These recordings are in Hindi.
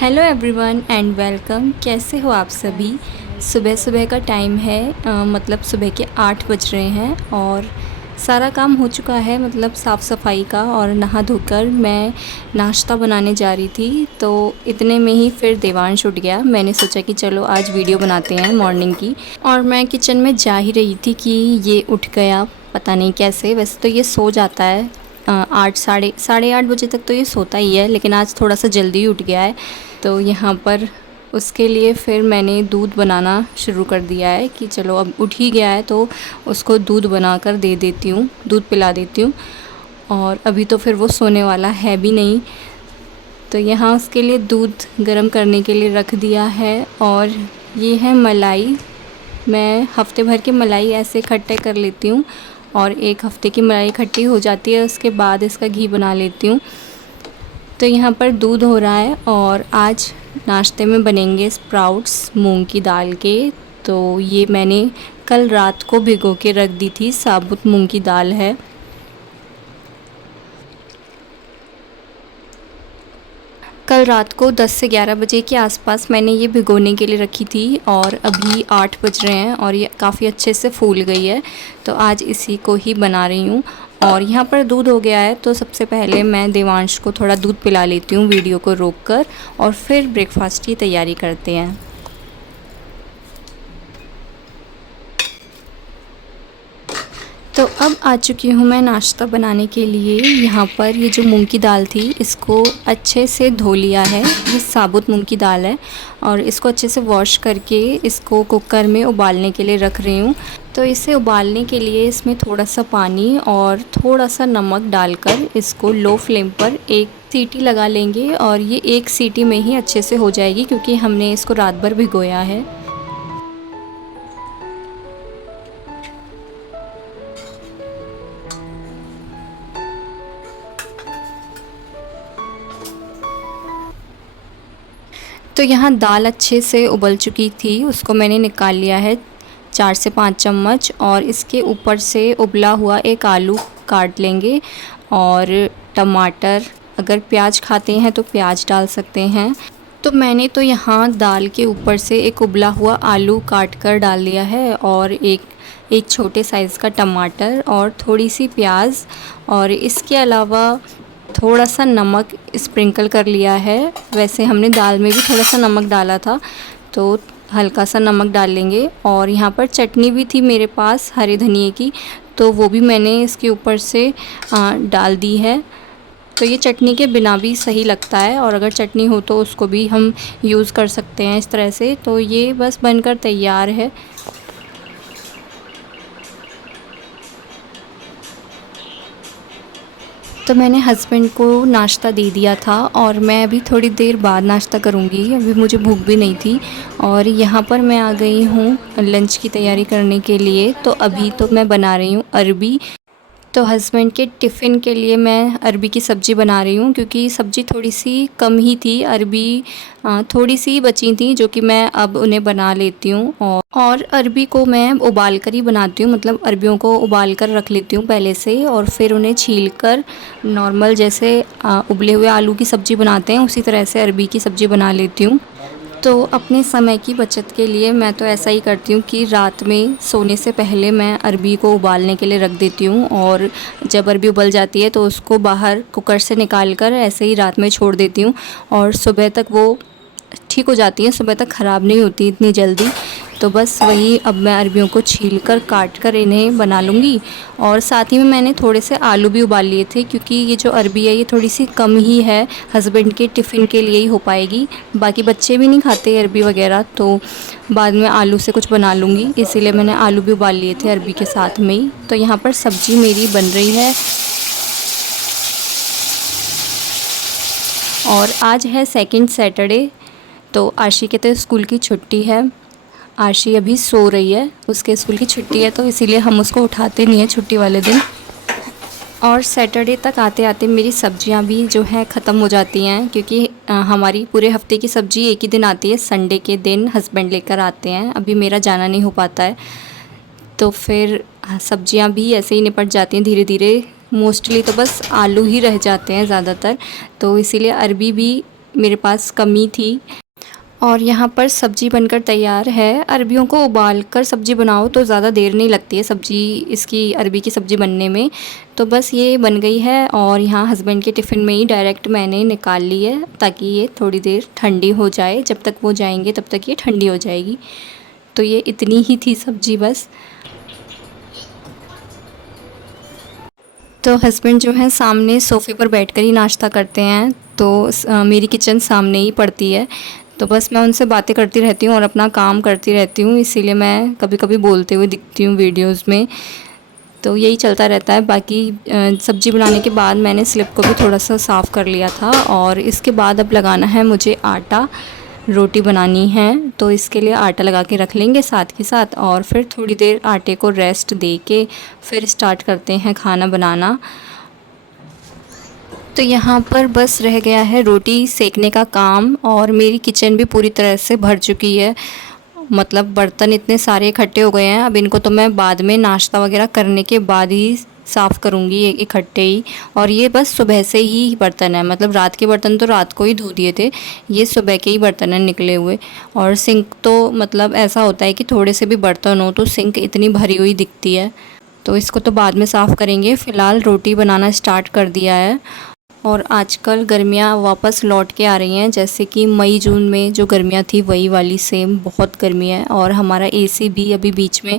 Hello everyone and welcome. कैसे हो आप सभी। सुबह सुबह का टाइम है, मतलब सुबह के 8 बज रहे हैं और सारा काम हो चुका है, मतलब साफ़ सफाई का। और नहा धोकर मैं नाश्ता बनाने जा रही थी तो इतने में ही फिर देवांश उठ गया। मैंने सोचा कि चलो आज वीडियो बनाते हैं मॉर्निंग की। और मैं किचन में जा ही रही थी कि ये उठ गया, पता नहीं कैसे। वैसे तो ये सो जाता है 8 साढ़े 8 बजे तक तो ये सोता ही है, लेकिन आज थोड़ा सा जल्दी उठ गया है। तो यहाँ पर उसके लिए फिर मैंने दूध बनाना शुरू कर दिया है कि चलो अब उठ ही गया है तो उसको दूध बनाकर दे देती हूँ, दूध पिला देती हूँ। और अभी तो फिर वो सोने वाला है भी नहीं, तो यहाँ उसके लिए दूध गर्म करने के लिए रख दिया है। और ये है मलाई। मैं हफ्ते भर की मलाई ऐसे इकट्ठे कर लेती हूँ और एक हफ्ते की मलाई इकट्ठी हो जाती है, उसके बाद इसका घी बना लेती हूँ। तो यहाँ पर दूध हो रहा है और आज नाश्ते में बनेंगे स्प्राउट्स मूंग की दाल के। तो ये मैंने कल रात को भिगो के रख दी थी, साबुत मूंग की दाल है। कल रात को 10 से 11 बजे के आसपास मैंने ये भिगोने के लिए रखी थी और अभी 8 बज रहे हैं और ये काफ़ी अच्छे से फूल गई है। तो आज इसी को ही बना रही हूँ। और यहाँ पर दूध हो गया है तो सबसे पहले मैं देवांश को थोड़ा दूध पिला लेती हूँ वीडियो को रोककर, और फिर ब्रेकफास्ट की तैयारी करते हैं। तो अब आ चुकी हूँ मैं नाश्ता बनाने के लिए। यहाँ पर ये जो मूंग की दाल थी इसको अच्छे से धो लिया है। ये साबुत मूंग की दाल है और इसको अच्छे से वॉश करके इसको कुकर में उबालने के लिए रख रही हूँ। तो इसे उबालने के लिए इसमें थोड़ा सा पानी और थोड़ा सा नमक डालकर इसको लो फ्लेम पर एक सीटी लगा लेंगे। और ये एक सीटी में ही अच्छे से हो जाएगी क्योंकि हमने इसको रात भर भिगोया है। तो यहाँ दाल अच्छे से उबल चुकी थी, उसको मैंने निकाल लिया है 4 से 5 चम्मच। और इसके ऊपर से उबला हुआ एक आलू काट लेंगे और टमाटर, अगर प्याज खाते हैं तो प्याज डाल सकते हैं। तो मैंने तो यहाँ दाल के ऊपर से एक उबला हुआ आलू काट कर डाल दिया है और एक छोटे साइज़ का टमाटर और थोड़ी सी प्याज, और इसके अलावा थोड़ा सा नमक स्प्रिंकल कर लिया है। वैसे हमने दाल में भी थोड़ा सा नमक डाला था तो हल्का सा नमक डाल लेंगे। और यहाँ पर चटनी भी थी मेरे पास हरे धनिए की, तो वो भी मैंने इसके ऊपर से डाल दी है। तो ये चटनी के बिना भी सही लगता है और अगर चटनी हो तो उसको भी हम यूज़ कर सकते हैं इस तरह से। तो ये बस बनकर तैयार है। तो मैंने हस्बैंड को नाश्ता दे दिया था और मैं अभी थोड़ी देर बाद नाश्ता करूँगी, अभी मुझे भूख भी नहीं थी। और यहाँ पर मैं आ गई हूँ लंच की तैयारी करने के लिए। तो अभी तो मैं बना रही हूँ अरबी। तो हस्बैंड के टिफ़िन के लिए मैं अरबी की सब्ज़ी बना रही हूँ क्योंकि सब्ज़ी थोड़ी सी कम ही थी, अरबी थोड़ी सी बची थी जो कि मैं अब उन्हें बना लेती हूँ। और अरबी को मैं उबाल कर ही बनाती हूँ, मतलब अरबियों को उबाल कर रख लेती हूँ पहले से और फिर उन्हें छील कर नॉर्मल जैसे उबले हुए आलू की सब्ज़ी बनाते हैं उसी तरह से अरबी की सब्ज़ी बना लेती हूँ। तो अपने समय की बचत के लिए मैं तो ऐसा ही करती हूँ कि रात में सोने से पहले मैं अरबी को उबालने के लिए रख देती हूँ और जब अरबी उबल जाती है तो उसको बाहर कुकर से निकाल कर ऐसे ही रात में छोड़ देती हूँ और सुबह तक वो ठीक हो जाती है, सुबह तक ख़राब नहीं होती इतनी जल्दी। तो बस वही अब मैं अरबियों को छील कर काट कर इन्हें बना लूँगी। और साथ ही में मैंने थोड़े से आलू भी उबाल लिए थे क्योंकि ये जो अरबी है ये थोड़ी सी कम ही है, हस्बैंड के टिफ़िन के लिए ही हो पाएगी। बाकी बच्चे भी नहीं खाते अरबी वगैरह, तो बाद में आलू से कुछ बना लूँगी, इसीलिए मैंने आलू भी उबाल लिए थे अरबी के साथ में ही। तो यहाँ पर सब्ज़ी मेरी बन रही है। और आज है सेकंड सैटरडे, तो आशी के तो स्कूल की छुट्टी है। आशी अभी सो रही है, उसके स्कूल की छुट्टी है तो इसीलिए हम उसको उठाते नहीं हैं छुट्टी वाले दिन। और सैटरडे तक आते आते मेरी सब्जियां भी जो है ख़त्म हो जाती हैं क्योंकि हमारी पूरे हफ्ते की सब्ज़ी एक ही दिन आती है, संडे के दिन हस्बैंड लेकर आते हैं। अभी मेरा जाना नहीं हो पाता है तो फिर सब्जियां भी ऐसे ही निपट जाती हैं धीरे धीरे। मोस्टली तो बस आलू ही रह जाते हैं ज़्यादातर, तो इसीलिए अरबी भी मेरे पास कमी थी। और यहाँ पर सब्ज़ी बनकर तैयार है। अरबियों को उबाल कर सब्ज़ी बनाओ तो ज़्यादा देर नहीं लगती है सब्ज़ी, इसकी अरबी की सब्ज़ी बनने में। तो बस ये बन गई है और यहाँ हस्बैंड के टिफ़िन में ही डायरेक्ट मैंने निकाल ली है ताकि ये थोड़ी देर ठंडी हो जाए। जब तक वो जाएंगे तब तक ये ठंडी हो जाएगी। तो ये इतनी ही थी सब्ज़ी बस। तो हस्बैंड जो है सामने सोफ़े पर बैठकर ही नाश्ता करते हैं। तो मेरी किचन सामने ही पड़ती है। तो बस मैं उनसे बातें करती रहती हूँ और अपना काम करती रहती हूँ, इसीलिए मैं कभी कभी बोलते हुए दिखती हूँ वीडियोस में। तो यही चलता रहता है। बाकी सब्ज़ी बनाने के बाद मैंने स्लिप को भी थोड़ा सा साफ़ कर लिया था और इसके बाद अब लगाना है मुझे आटा। रोटी बनानी है तो इसके लिए आटा लगा के रख लेंगे साथ के साथ, और फिर थोड़ी देर आटे को रेस्ट दे के फिर स्टार्ट करते हैं खाना बनाना। तो यहाँ पर बस रह गया है रोटी सेकने का काम और मेरी किचन भी पूरी तरह से भर चुकी है। मतलब बर्तन इतने सारे इकट्ठे हो गए हैं। अब इनको तो मैं बाद में नाश्ता वगैरह करने के बाद ही साफ़ करूँगी इकट्ठे ही। और ये बस सुबह से ही बर्तन है, मतलब रात के बर्तन तो रात को ही धो दिए थे, ये सुबह के ही बर्तन हैं निकले हुए। और सिंक तो मतलब ऐसा होता है कि थोड़े से भी बर्तन हो तो सिंक इतनी भरी हुई दिखती है। तो इसको तो बाद में साफ़ करेंगे। फ़िलहाल रोटी बनाना स्टार्ट कर दिया है। और आजकल गर्मियाँ वापस लौट के आ रही हैं, जैसे कि मई जून में जो गर्मियाँ थी वही वाली सेम बहुत गर्मी है। और हमारा एसी भी अभी बीच में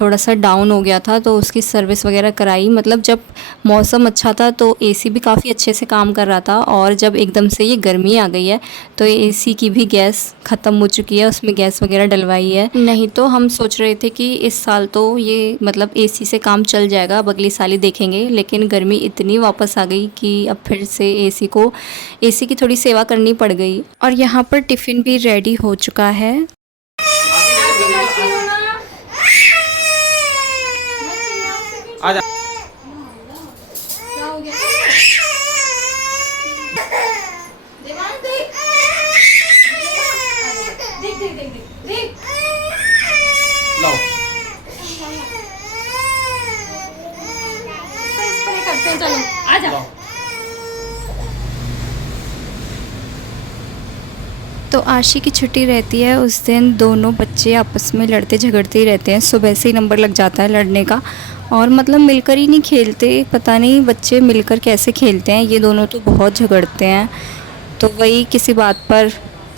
थोड़ा सा डाउन हो गया था तो उसकी सर्विस वगैरह कराई। मतलब जब मौसम अच्छा था तो एसी भी काफ़ी अच्छे से काम कर रहा था, और जब एकदम से ये गर्मी आ गई है तो एसी की भी गैस ख़त्म हो चुकी है, उसमें गैस वगैरह डलवाई है। नहीं तो हम सोच रहे थे कि इस साल तो ये मतलब एसी से काम चल जाएगा, अब अगली साल ही देखेंगे। लेकिन गर्मी इतनी वापस आ गई कि अब फिर से एसी की थोड़ी सेवा करनी पड़ गई। और यहाँ पर टिफ़िन भी रेडी हो चुका है। आजा। लाओ। चलो आजा। तो आशी की छुट्टी रहती है उस दिन दोनों बच्चे आपस में लड़ते झगड़ते ही रहते हैं। सुबह से ही नंबर लग जाता है लड़ने का, और मतलब मिलकर ही नहीं खेलते। पता नहीं बच्चे मिलकर कैसे खेलते हैं, ये दोनों तो बहुत झगड़ते हैं। तो वही किसी बात पर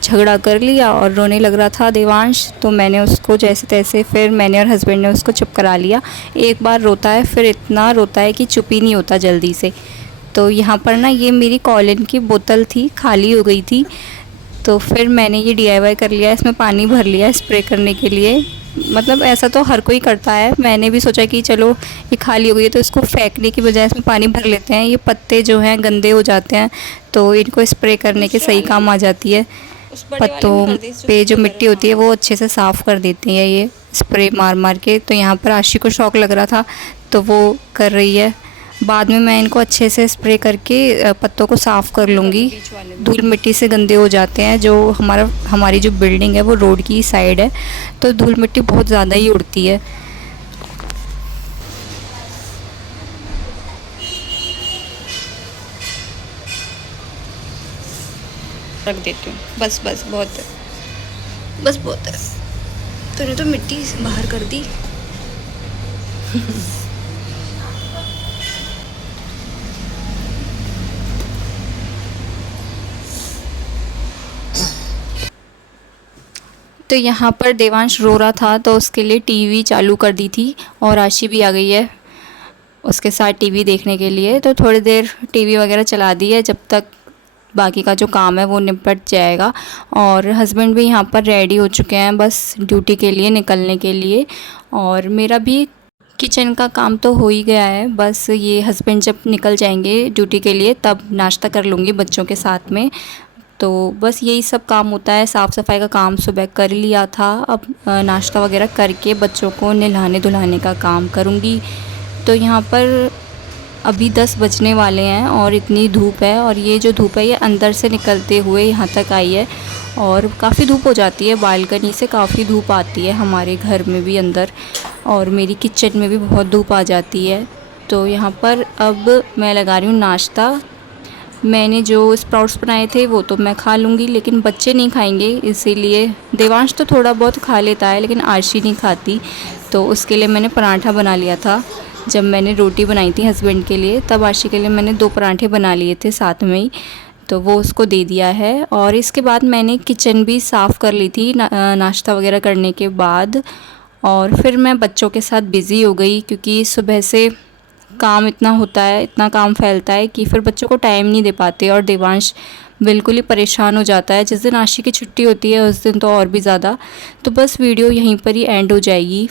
झगड़ा कर लिया और रोने लग रहा था देवांश, तो मैंने उसको जैसे तैसे, फिर मैंने और हस्बैंड ने उसको चुप करा लिया। एक बार रोता है फिर इतना रोता है कि चुप ही नहीं होता जल्दी से। तो यहाँ पर ना ये मेरी कॉलिन की बोतल थी, खाली हो गई थी, तो फिर मैंने ये DIY कर लिया, इसमें पानी भर लिया स्प्रे करने के लिए। मतलब ऐसा तो हर कोई करता है, मैंने भी सोचा कि चलो ये खाली हो गई है तो इसको फेंकने की बजाय इसमें पानी भर लेते हैं। ये पत्ते जो हैं गंदे हो जाते हैं तो इनको स्प्रे करने के सही काम आ जाती है। पत्तों पे जो मिट्टी होती है वो अच्छे से साफ़ कर देती है ये स्प्रे मार मार के। तो यहाँ पर आशी को शौक़ लग रहा था तो वो कर रही है। बाद में मैं इनको अच्छे से स्प्रे करके पत्तों को साफ़ कर लूँगी। धूल मिट्टी से गंदे हो जाते हैं। जो हमारी जो बिल्डिंग है वो रोड की साइड है तो धूल मिट्टी बहुत ज़्यादा ही उड़ती है। रख देती हूँ, बस बस बहुत है, बस बहुत है। तूने तो मिट्टी बाहर कर दी। तो यहाँ पर देवांश रो रहा था तो उसके लिए टीवी चालू कर दी थी और आशी भी आ गई है उसके साथ टीवी देखने के लिए। तो थोड़ी देर टीवी वगैरह चला दी है जब तक बाकी का जो काम है वो निपट जाएगा। और हस्बैंड भी यहाँ पर रेडी हो चुके हैं बस ड्यूटी के लिए निकलने के लिए। और मेरा भी किचन का काम तो हो ही गया है, बस ये हस्बैंड जब निकल जाएंगे ड्यूटी के लिए तब नाश्ता कर लूँगी बच्चों के साथ में। तो बस यही सब काम होता है। साफ़ सफाई का काम सुबह कर लिया था, अब नाश्ता वगैरह करके बच्चों को नहलाने धुलाने का काम करूँगी। तो यहाँ पर अभी 10 बजने वाले हैं और इतनी धूप है, और ये जो धूप है ये अंदर से निकलते हुए यहाँ तक आई है और काफ़ी धूप हो जाती है। बालकनी से काफ़ी धूप आती है हमारे घर में भी अंदर, और मेरी किचन में भी बहुत धूप आ जाती है। तो यहाँ पर अब मैं लगा रही हूँ नाश्ता। मैंने जो स्प्राउट्स बनाए थे वो तो मैं खा लूँगी, लेकिन बच्चे नहीं खाएंगे, इसीलिए देवांश तो थोड़ा बहुत खा लेता है लेकिन आरशी नहीं खाती। तो उसके लिए मैंने पराठा बना लिया था। जब मैंने रोटी बनाई थी हस्बैंड के लिए तब आरशी के लिए मैंने 2 पराठे बना लिए थे साथ में ही, तो वो उसको दे दिया है। और इसके बाद मैंने किचन भी साफ़ कर ली थी नाश्ता वगैरह करने के बाद। और फिर मैं बच्चों के साथ बिज़ी हो गई, क्योंकि सुबह से काम इतना होता है, इतना काम फैलता है कि फिर बच्चों को टाइम नहीं दे पाते। और देवांश बिल्कुल ही परेशान हो जाता है। जिस दिन आशी की छुट्टी होती है उस दिन तो और भी ज़्यादा। तो बस वीडियो यहीं पर ही एंड हो जाएगी।